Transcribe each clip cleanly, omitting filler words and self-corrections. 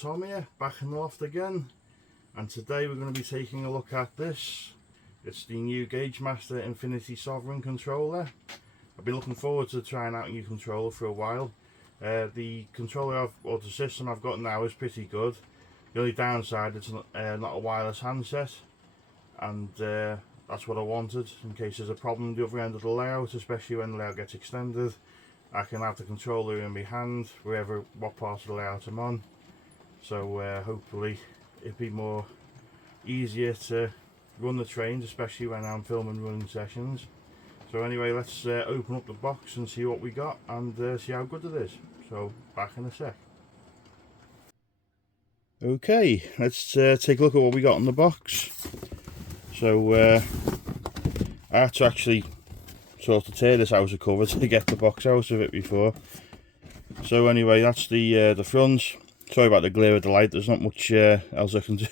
Tom here, back in the loft again, and today we're going to be taking a look at this. It's the new Gaugemaster Infinity Sovereign controller. I've been looking forward to trying out a new controller for a while. The controller or the system I've got now is pretty good. The only downside is not a wireless handset, and that's what I wanted in case there's a problem at the other end of the layout, especially when the layout gets extended. I can have the controller in my hand what part of the layout I'm on, so hopefully it'd be more easier to run the trains, especially when I'm filming running sessions. So anyway, let's open up the box and see what we got and see how good it is. So back in a sec. Okay, let's take a look at what we got in the box. So I had to actually sort of tear this outer cover to get the box out of it before. So anyway, that's the front. Sorry about the glare of the light, there's not much else I can do,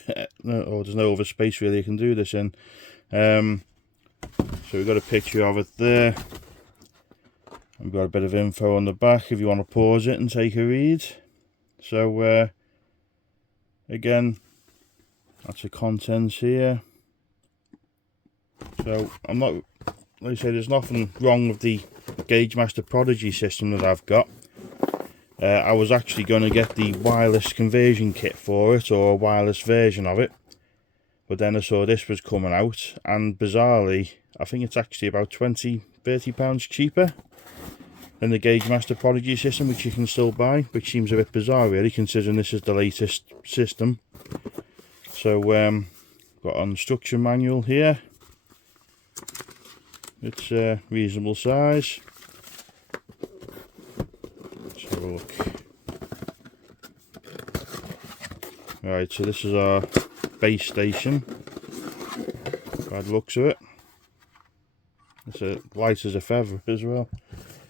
or there's no other space really I can do this in. So we've got a picture of it there. We've got a bit of info on the back if you want to pause it and take a read. So again, that's the contents here. So I'm not, like I say, there's nothing wrong with the Gaugemaster Prodigy system that I've got. I was actually going to get the wireless conversion kit for it, or a wireless version of it, but then I saw this was coming out, and bizarrely I think it's actually about £20–30 cheaper than the Gaugemaster Prodigy system, which you can still buy, which seems a bit bizarre really, considering this is the latest system. So got an instruction manual here. It's a reasonable size. Let's have a look. Right, so this is our base station. By the looks of it. It's light as a feather as well.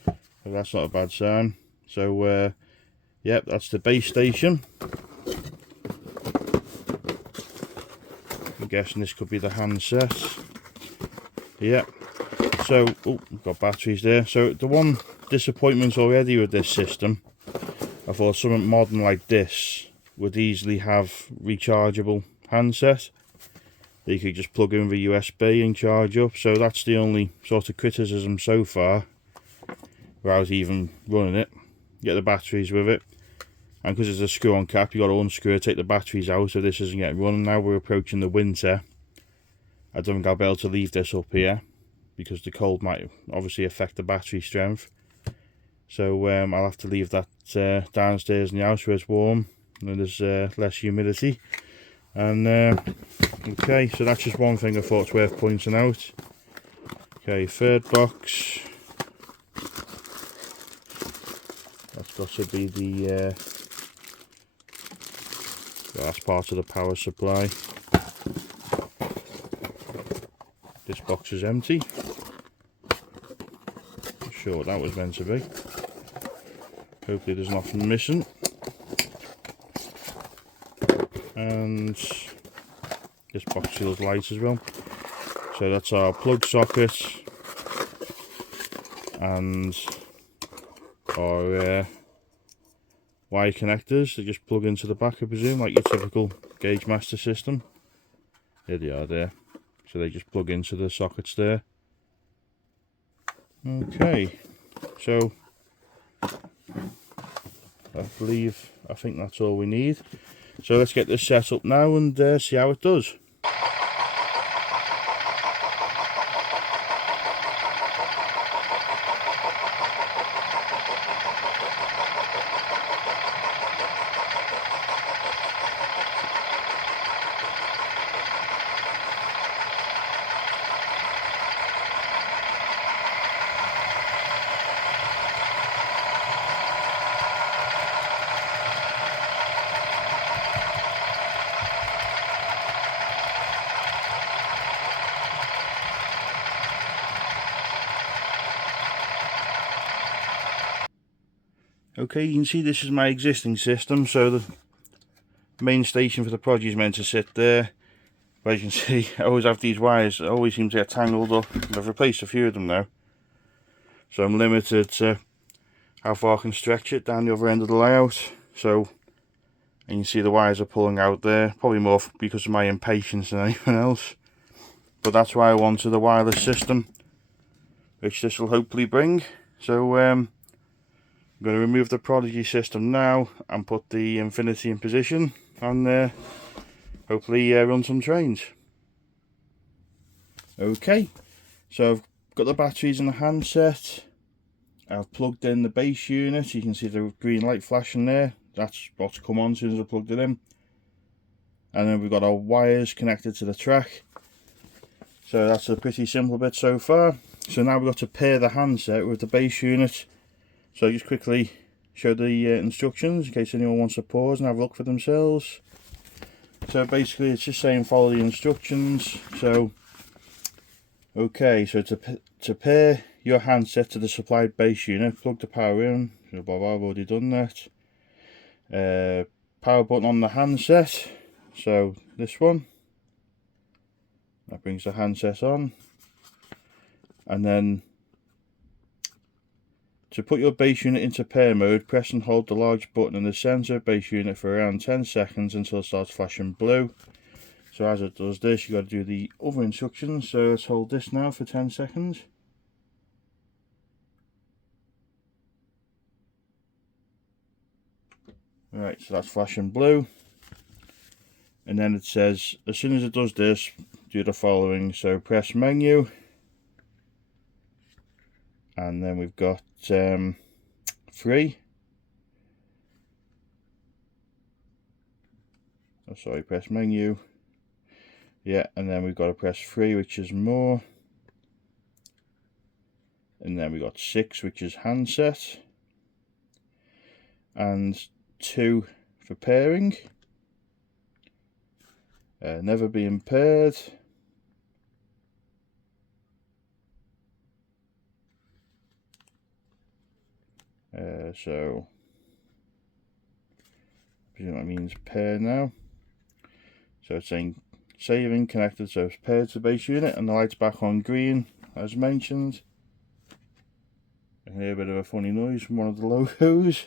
But that's not a bad sign. So yep, that's the base station. I'm guessing this could be the handset. Yep. So, oh, we've got batteries there. So the one disappointment already with this system, I thought something modern like this would easily have rechargeable handset that you could just plug in the USB and charge up. So that's the only sort of criticism so far, without even running it. Get the batteries with it, and because it's a screw-on cap, you got to unscrew it, take the batteries out, so this isn't getting running. Now we're approaching the winter, I don't think I'll be able to leave this up here, because the cold might obviously affect the battery strength. So I'll have to leave that downstairs in the house where it's warm and there's less humidity. And okay, so that's just one thing I thought it's worth pointing out. Okay, third box. That's got to be the that's part of the power supply. This box is empty. Not sure what that was meant to be. Hopefully there's nothing missing. And this box feels light as well. So that's our plug socket and our wire connectors. They just plug into the back, I presume, like your typical Gaugemaster system. Here they are there. So they just plug into the sockets there. Okay, so I think that's all we need. So let's get this set up now and see how it does. Okay, you can see this is my existing system, so the main station for the Prodigy is meant to sit there. But as you can see, I always have these wires that always seem to get tangled up. I've replaced a few of them now, so I'm limited to how far I can stretch it down the other end of the layout. So and you see the wires are pulling out there, probably more because of my impatience than anything else. But that's why I wanted a wireless system, which this will hopefully bring. So I'm going to remove the Prodigy system now and put the Infinity in position, and hopefully run some trains. Okay, so I've got the batteries in the handset. I've plugged in the base unit. You can see the green light flashing there. That's what's come on as soon as I plugged it in. And then we've got our wires connected to the track. So that's a pretty simple bit so far. So now we've got to pair the handset with the base unit. So I'll just quickly show the instructions in case anyone wants to pause and have a look for themselves. So basically it's just saying follow the instructions. So okay, so to pair your handset to the supplied base unit, plug the power in. So I've already done that. Power button on the handset, so this one, that brings the handset on. And then to put your base unit into pair mode, press and hold the large button in the centre of base unit for around 10 seconds until it starts flashing blue. So as it does this, you've got to do the other instructions. So let's hold this now for 10 seconds. Right, so that's flashing blue. And then it says, as soon as it does this, do the following. So press menu. And then we've got 3. Oh, sorry, press menu. Yeah, and then we've got to press 3, which is more. And then we got 6, which is handset. And 2 for pairing. Never being paired. So I presume that means pair now. So it's saying saving connected, so it's paired to the base unit, and the light's back on green as mentioned. I can hear a bit of a funny noise from one of the logos.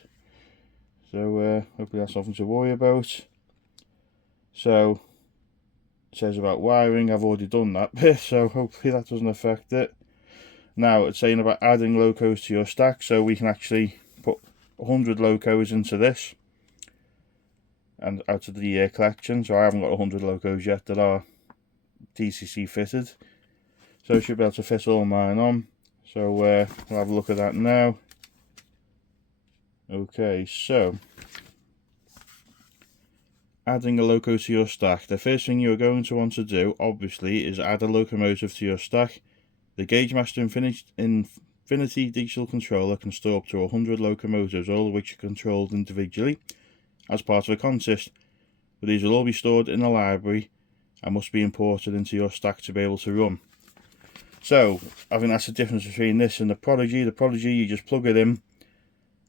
So hopefully that's nothing to worry about. So it says about wiring, I've already done that bit, so hopefully that doesn't affect it. Now it's saying about adding locos to your stack, so we can actually put 100 locos into this and out of the collection. So I haven't got 100 locos yet that are DCC fitted, so I should be able to fit all mine on. So we'll have a look at that now. Okay, so adding a loco to your stack. The first thing you're going to want to do, obviously, is add a locomotive to your stack. The Gaugemaster Infinity digital controller can store up to 100 locomotives, all of which are controlled individually as part of a consist. But these will all be stored in a library and must be imported into your stack to be able to run. So I think that's the difference between this and the Prodigy. The Prodigy, you just plug it in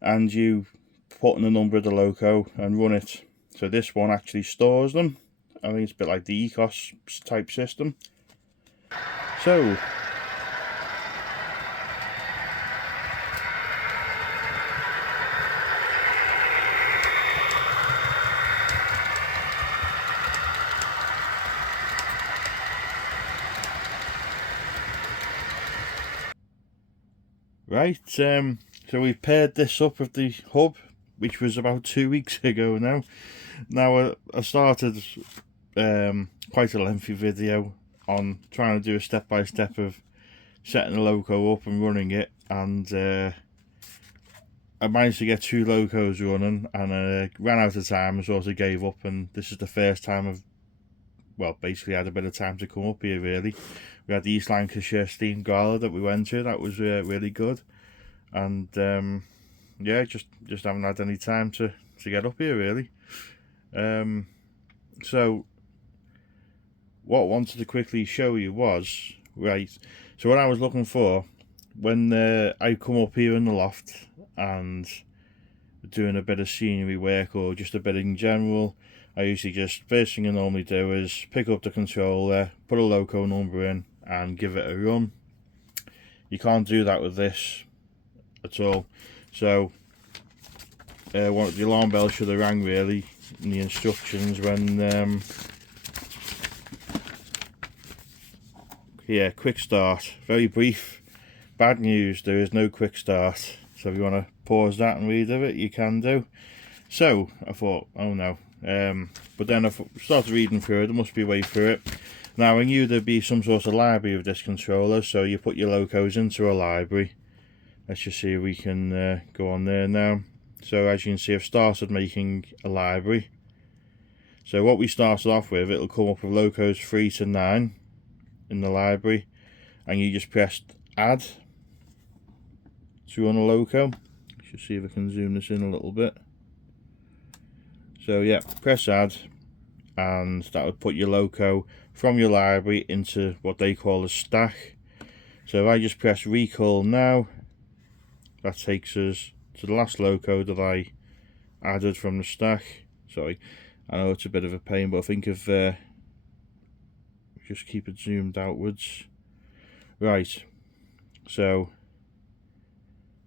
and you put in the number of the loco and run it. So this one actually stores them. I think it's a bit like the Ecos type system. So right, so we've paired this up with the hub, which was about 2 weeks ago now. Now I started quite a lengthy video on trying to do a step-by-step of setting the loco up and running it, and I managed to get 2 locos running, and ran out of time and sort of gave up. And this is the first time I've, well, basically had a bit of time to come up here really. We had the East Lancashire Steam Gala that we went to, that was really good. And yeah, just haven't had any time to get up here really. So what I wanted to quickly show you was, right, so what I was looking for when I come up here in the loft and doing a bit of scenery work or just a bit in general, I usually just, first thing I normally do is pick up the controller, put a loco number in and give it a run. You can't do that with this at all. So the alarm bell should have rang really. in the instructions when yeah, quick start, very brief. Bad news, there is no quick start, so if you want to pause that and read of it, you can do. So I thought, oh no, but then I started reading through it. There must be a way through it. Now I knew there'd be some sort of library of this controller, so you put your locos into a library. Let's just see if we can go on there now. So as you can see, I've started making a library. So what we started off with, it'll come up with locos 3 to 9 in the library, and you just press add to run a loco. Let's see if I can zoom this in a little bit. So yeah, press add, and that would put your loco from your library into what they call a stack. So if I just press recall now, that takes us to the last loco that I added from the stack. Sorry, I know it's a bit of a pain, but I think if just keep it zoomed outwards. Right, so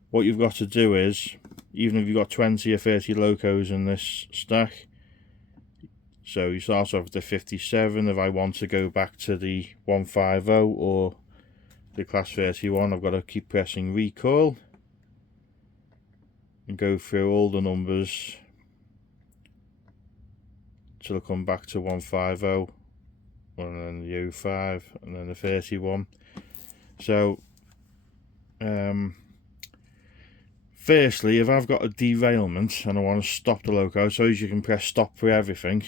what you've got to do is, even if you've got 20 or 30 locos in this stack, so you start off with the 57. If I want to go back to the 150 or the class 31, I've got to keep pressing recall and go through all the numbers till I come back to 150, and then the 05, and then the 31. So firstly, if I've got a derailment and I want to stop the loco, so as you can press stop for everything,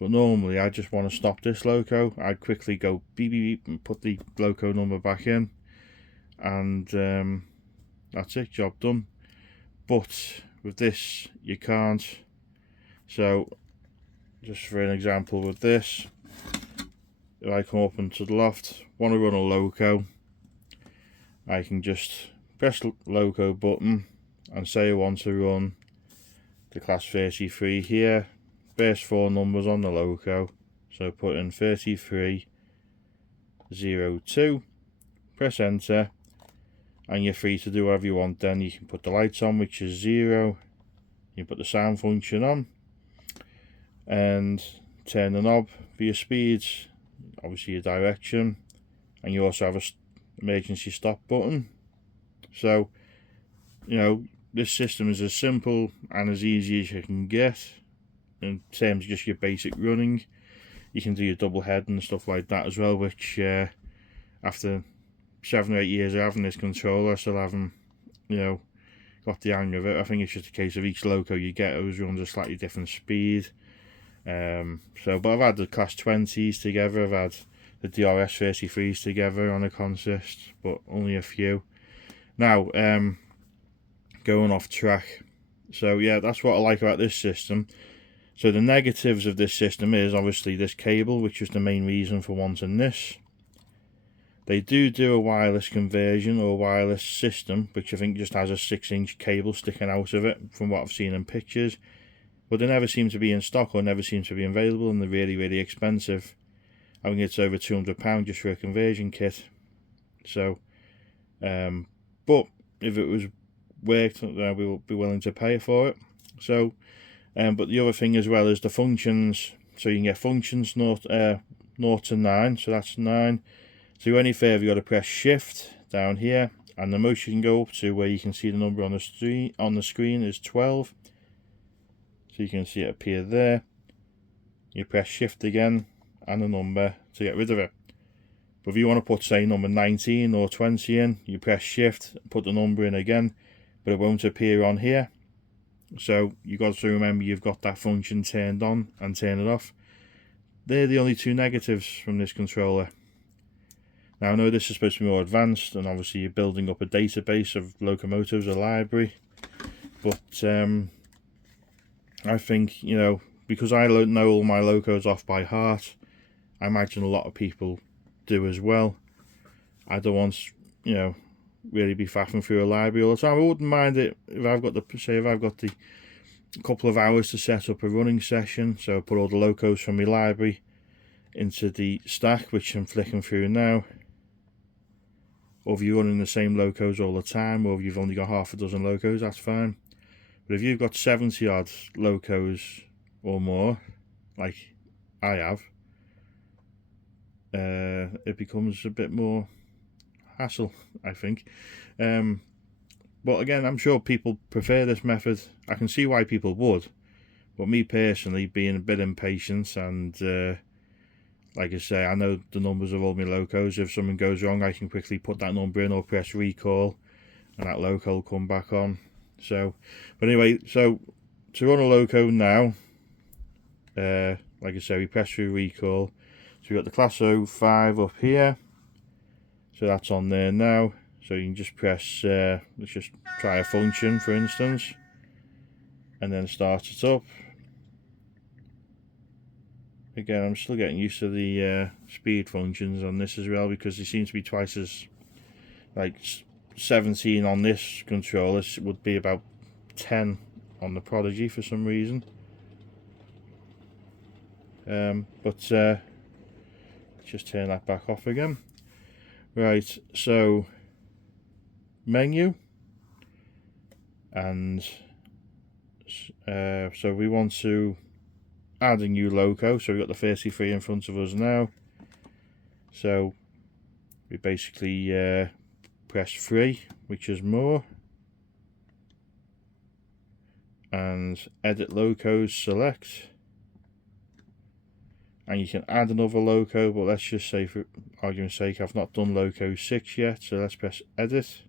but normally I just want to stop this loco, I'd quickly go beep beep beep and put the loco number back in, and that's it, job done. But with this you can't. So just for an example with this, if I come up into the loft, want to run a loco, I can just press the loco button and say I want to run the class 33 here, first 4 numbers on the loco, so put in 3302, press enter, and you're free to do whatever you want. Then you can put the lights on, which is 0, you put the sound function on, and turn the knob for your speeds, obviously your direction, and you also have a emergency stop button. So, you know, this system is as simple and as easy as you can get in terms of just your basic running. You can do your double head and stuff like that as well, which after 7 or 8 years of having this controller, I still haven't, you know, got the hang of it. I think it's just a case of each loco you get always runs a slightly different speed. But I've had the class 20s together, I've had the DRS 33s together on a consist, but only a few. Now, going off track. So yeah, that's what I like about this system. So the negatives of this system is obviously this cable, which is the main reason for wanting this. They do a wireless conversion or wireless system, which I think just has a 6-inch cable sticking out of it from what I've seen in pictures. But they never seem to be in stock or never seem to be available, and they're really, really expensive. I think it's over £200 just for a conversion kit. So, but if it was worked, we will be willing to pay for it. So, but the other thing as well is the functions. So you can get functions 0 to 9. So that's 9. So any further, you got to press shift down here, and the most you can go up to where you can see the number on the screen is 12. So you can see it appear there. You press shift again and the number to get rid of it. But if you want to put, say, number 19 or 20 in, you press shift, put the number in again, but it won't appear on here. So you've got to remember you've got that function turned on and turn it off. They're the only 2 negatives from this controller. Now I know this is supposed to be more advanced, and obviously you're building up a database of locomotives, a library, but I think, you know, because I know all my locos off by heart, I imagine a lot of people do as well. I don't want, you know, really be faffing through a library all the time. I wouldn't mind it if I've got the couple of hours to set up a running session, so I put all the locos from my library into the stack, which I'm flicking through now. Or if you're running the same locos all the time, or if you've only got half a dozen locos, that's fine. But if you've got 70 odd locos or more, like I have, it becomes a bit more hassle, I think. But again, I'm sure people prefer this method. I can see why people would, but me personally, being a bit impatient, and like I say, I know the numbers of all my locos. If something goes wrong, I can quickly put that number in or press recall, and that loco will come back on. So, but anyway, so to run a loco now, like I say, we press through recall. So we've got the class 05 up here, so that's on there now. So you can just press, let's just try a function for instance, and then start it up. Again, I'm still getting used to the speed functions on this as well, because they seem to be twice as, like 17 on this controller would be about 10 on the Prodigy for some reason. But just turn that back off again. Right, so menu, and so we want to add a new loco. So we've got the 33 in front of us now, so we basically press 3, which is more, and edit locos, select, and you can add another loco, but let's just say for argument's sake I've not done loco 6 yet, so let's press edit,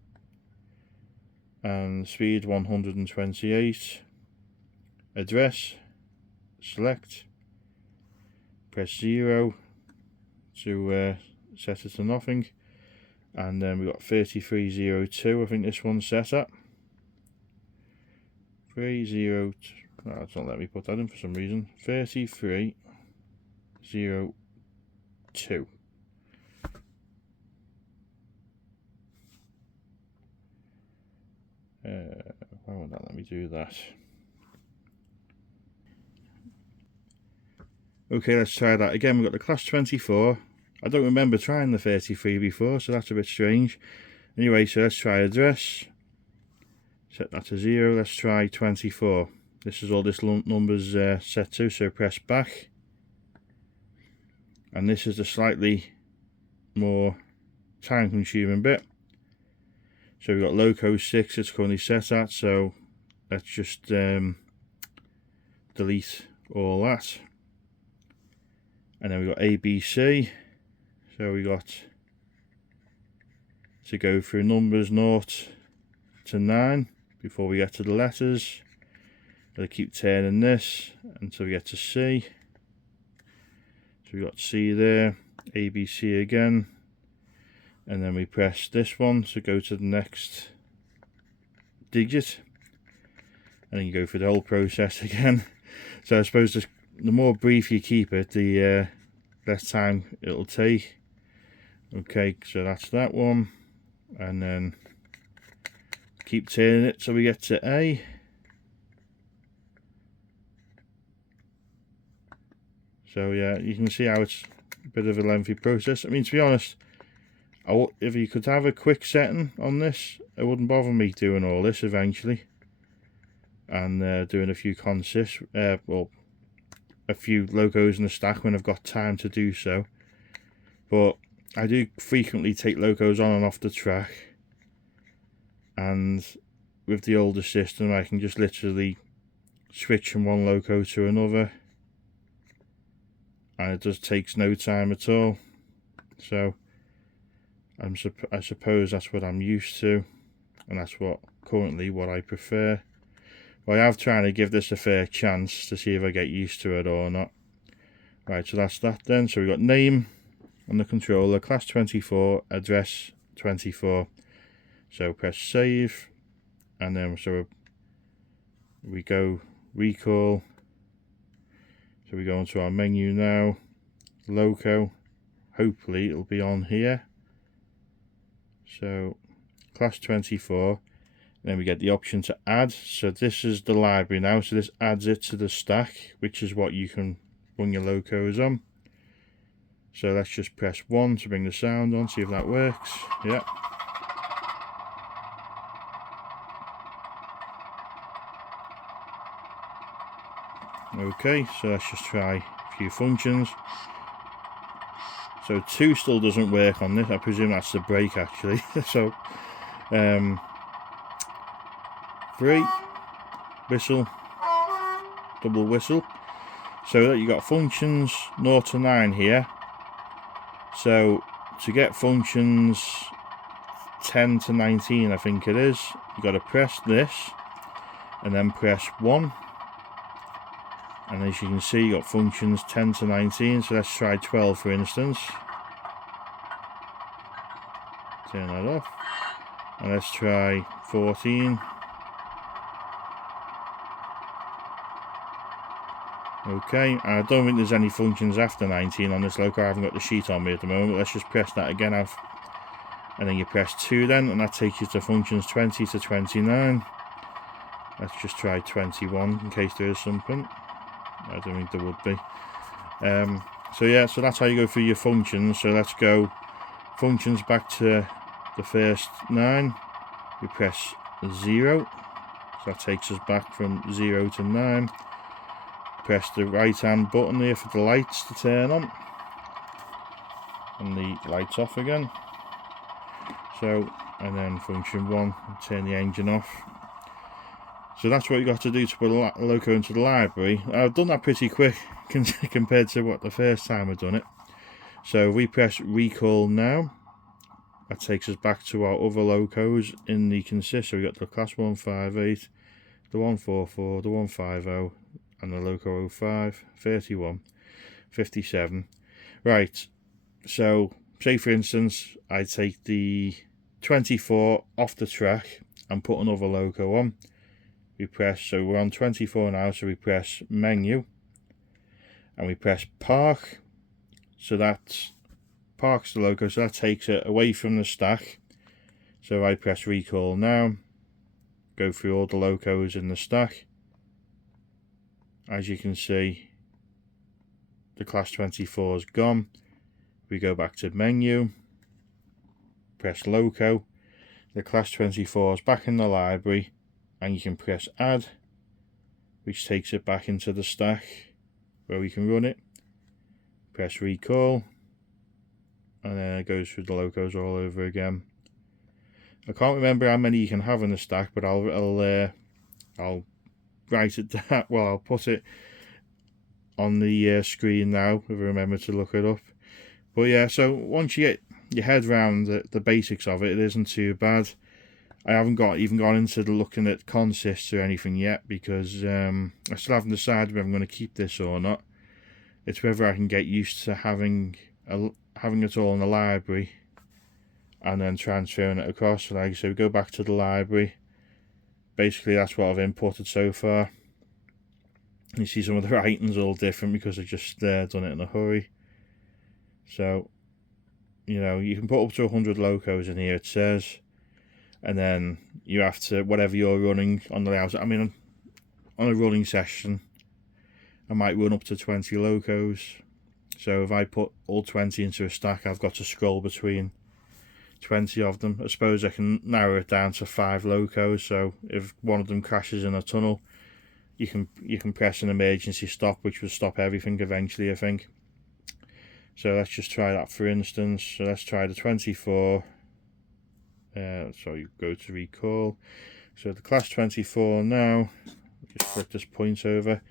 and speed 128, address, select, press 0 to set it to nothing, and then we've got 3302, I think this one's set at 302. No, it's not letting me put that in for some reason. 3302. Why won't that let me do that? Okay, let's try that again. We've got the class 24. I don't remember trying the 33 before, so that's a bit strange. Anyway, so let's try address. Set that to 0. Let's try 24. This is all this number's set to, so press back. And this is the slightly more time consuming bit. So we've got loco 6 it's currently set at, so let's just delete all that. And then we've got ABC, so we got to go through numbers 0 to 9 before we get to the letters. Gotta keep turning this until we get to C. So we got C there, ABC again, and then we press this one to go to the next digit, and then you go through the whole process again. So I suppose the more brief you keep it, the less time it'll take. Okay, so that's that one, and then keep turning it till we get to A. So yeah, you can see how it's a bit of a lengthy process. I mean, to be honest, if you could have a quick setting on this, it wouldn't bother me doing all this eventually, and doing a few consists, well, a few locos in the stack when I've got time to do so. But I do frequently take locos on and off the track, and with the older system I can just literally switch from one loco to another, and it just takes no time at all. So I suppose that's what I'm used to, and that's currently what I prefer. But I have trying to give this a fair chance to see if I get used to it or not. Right, so that's that then. So we've got name on the controller, class 24, address 24. So press save, and then so we go recall. So we go into our menu now, loco, hopefully it'll be on here. So class 24, then we get the option to add. So this is the library now, so this adds it to the stack, which is what you can run your locos on. So let's just press 1 to bring the sound on, see if that works. Yeah. Okay, so let's just try a few functions. So 2 still doesn't work on this. I presume that's the brake actually. So 3, whistle, double whistle. So that you got functions 0 to 9 here. So to get functions 10 to 19, I think it is, you got to press this and then press 1. And as you can see, you got functions 10 to 19. So let's try 12 for instance. Turn that off. And let's try 14. Okay, I don't think there's any functions after 19 on this loco. I haven't got the sheet on me at the moment. Let's just press that again out. And then you press 2 then, and that takes you to functions 20 to 29. Let's just try 21 in case there is something. I don't think there would be. So yeah, so that's how you go through your functions. So let's go functions back to the first 9. We press 0. So that takes us back from 0 to 9. Press the right hand button there for the lights to turn on. And the lights off again. So, and then function 1, turn the engine off. So that's what you got to do to put a loco into the library. I've done that pretty quick compared to what the first time I've done it. So we press recall now. That takes us back to our other locos in the consist. So we got the class 158, the 144, the 150, and the loco 05, 31, 57. Right, so say for instance I take the 24 off the track and put another loco on. We press, so we're on 24 now, so we press menu and we press park. So that parks the loco, so that takes it away from the stack. So I press recall now, go through all the locos in the stack. As you can see, the class 24 is gone. We go back to menu, press loco, the class 24 is back in the library, and you can press add, which takes it back into the stack where we can run it. Press recall, and then it goes through the locos all over again. I can't remember how many you can have in the stack, but I'll write it down. Well, I'll put it on the screen now if I remember to look it up. But yeah, so once you get your head around the basics of it, it isn't too bad. I haven't even gone into the looking at consists or anything yet because I still haven't decided whether I'm going to keep this or not. It's whether I can get used to having it all in the library and then transferring it across. So like I say, we go back to the library. Basically that's what I've imported so far. You see some of the writing's all different because I've just done it in a hurry. So, you know, you can put up to 100 locos in here, it says. And then you have to, whatever you're running on the layout. I mean, on a running session, I might run up to 20 locos. So if I put all 20 into a stack, I've got to scroll between 20 of them. I suppose I can narrow it down to 5 locos. So if one of them crashes in a tunnel, you can press an emergency stop, which will stop everything eventually, I think. So let's just try that for instance. So let's try the 24. So you go to recall. So the class 24 now, just flip this point over.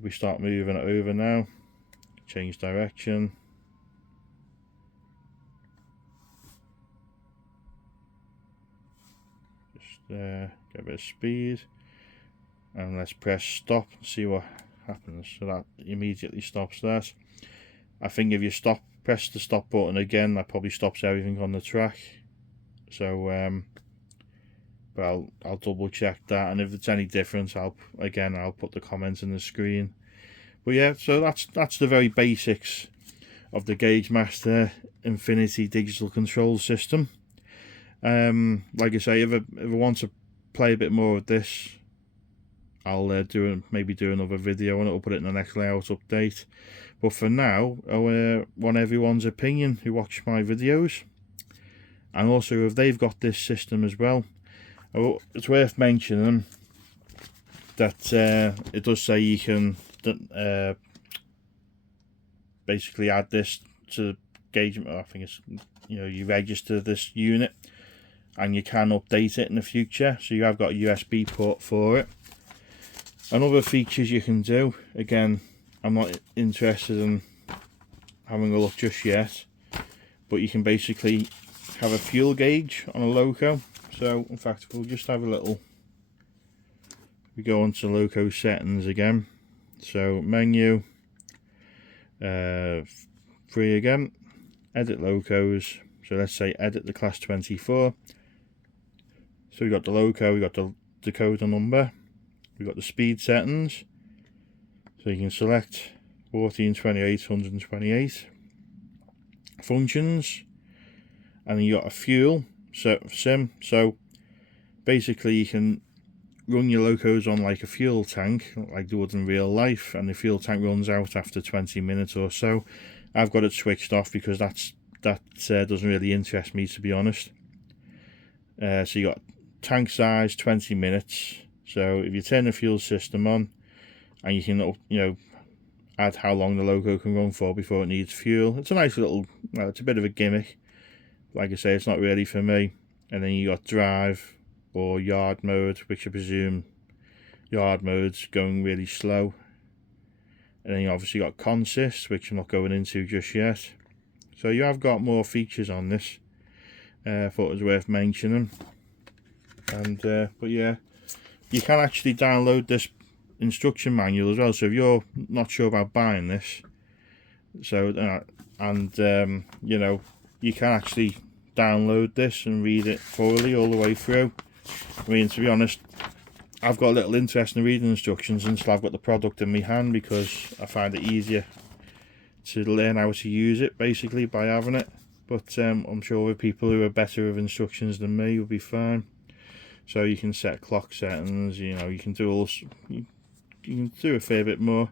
We start moving it over now, change direction. Just get a bit of speed. And let's press stop and see what happens. So that immediately stops that. I think if you press the stop button again, that probably stops everything on the track. So but I'll double check that, and if it's any difference, I'll put the comments in the screen. But yeah, so that's the very basics of the Gaugemaster Infinity digital control system. Like I say, if I want to play a bit more of this, I'll maybe do another video and I'll put it in the next layout update. But for now, I want everyone's opinion who watch my videos, and also if they've got this system as well. It's worth mentioning that it does say you can basically add this to gauge. I think it's, you register this unit and you can update it in the future, so you have got a USB port for it. And other features you can do, again, I'm not interested in having a look just yet, but you can basically have a fuel gauge on a loco. So in fact, we'll just have a little, we go onto loco settings again, so menu, 3 again, edit locos. So let's say edit the class 24. So we've got the loco, we've got the decoder number, we've got the speed settings, so you can select 1428, 128 functions, and then you got a fuel sim. So basically you can run your locos on like a fuel tank, like they would in real life, and the fuel tank runs out after 20 minutes or so. I've got it switched off because that doesn't really interest me, to be honest. So you got tank size 20 minutes. So if you turn the fuel system on, and you can add how long the loco can run for before it needs fuel. It's a nice little, well, it's a bit of a gimmick. Like I say, it's not really for me. And then you got drive or yard mode, which I presume yard mode's going really slow. And then you obviously got consist, which I'm not going into just yet. So you have got more features on this. Thought it was worth mentioning. And but yeah, you can actually download this instruction manual as well. So if you're not sure about buying this, so you can actually download this and read it thoroughly all the way through. I mean, to be honest, I've got a little interest in reading instructions until I've got the product in my hand, because I find it easier to learn how to use it basically by having it. But I'm sure with people who are better with instructions than me will be fine. So you can set clock settings, you can do you can do a fair bit more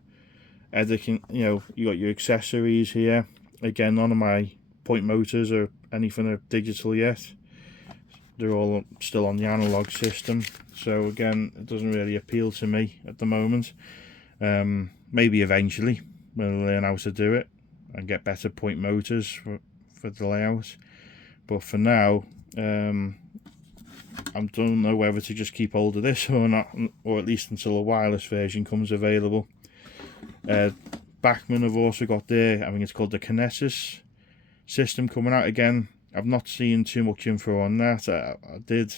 editing. You got your accessories here. Again, none of my point motors or anything are digital yet. They're all still on the analog system, so again, it doesn't really appeal to me at the moment. Maybe eventually we'll learn how to do it and get better point motors for the layout, but for now I don't know whether to just keep hold of this or not, or at least until a wireless version comes available. Bachmann have also got their, I think it's called the Kinesis system coming out again. I've not seen too much info on that. I did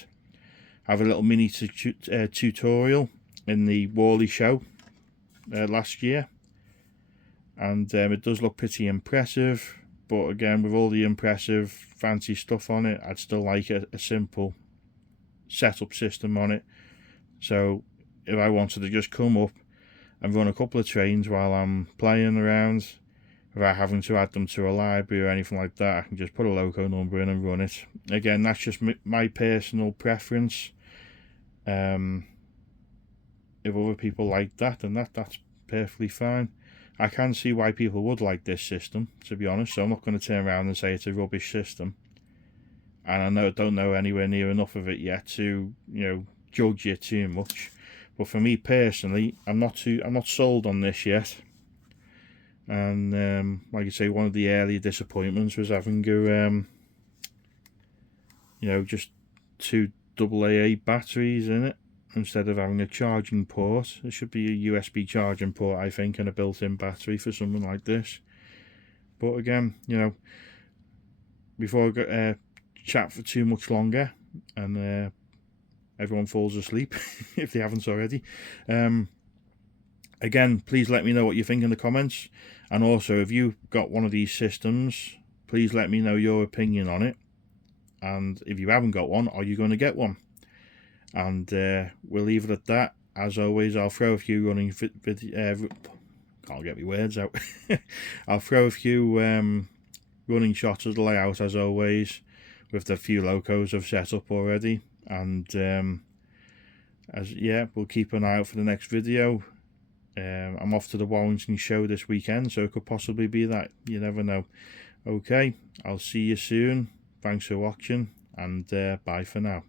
have a little mini tutorial in the Worley show last year, and it does look pretty impressive, but again, with all the impressive fancy stuff on it, I'd still like a simple setup system on it. So if I wanted to just come up and run a couple of trains while I'm playing around without having to add them to a library or anything like that, I can just put a loco number in and run it. Again, that's just my personal preference. If other people like that, then that's perfectly fine. I can see why people would like this system, to be honest, so I'm not going to turn around and say it's a rubbish system. And I don't know anywhere near enough of it yet to judge it too much. But for me personally, I'm not sold on this yet. And like I say, one of the earlier disappointments was having just 2 AA batteries in it instead of having a charging port. There should be a USB charging port, I think, and a built-in battery for something like this. But again, before I go chat for too much longer and everyone falls asleep if they haven't already, again, please let me know what you think in the comments, and also if you've got one of these systems, please let me know your opinion on it, and if you haven't got one, are you going to get one? And we'll leave it at that. As always, I'll throw a few running can't get my words out. I'll throw a few running shots of the layout as always, with the few locos I've set up already, and we'll keep an eye out for the next video. I'm off to the Warrington show this weekend, so it could possibly be that. You never know. Okay, I'll see you soon. Thanks for watching, and bye for now.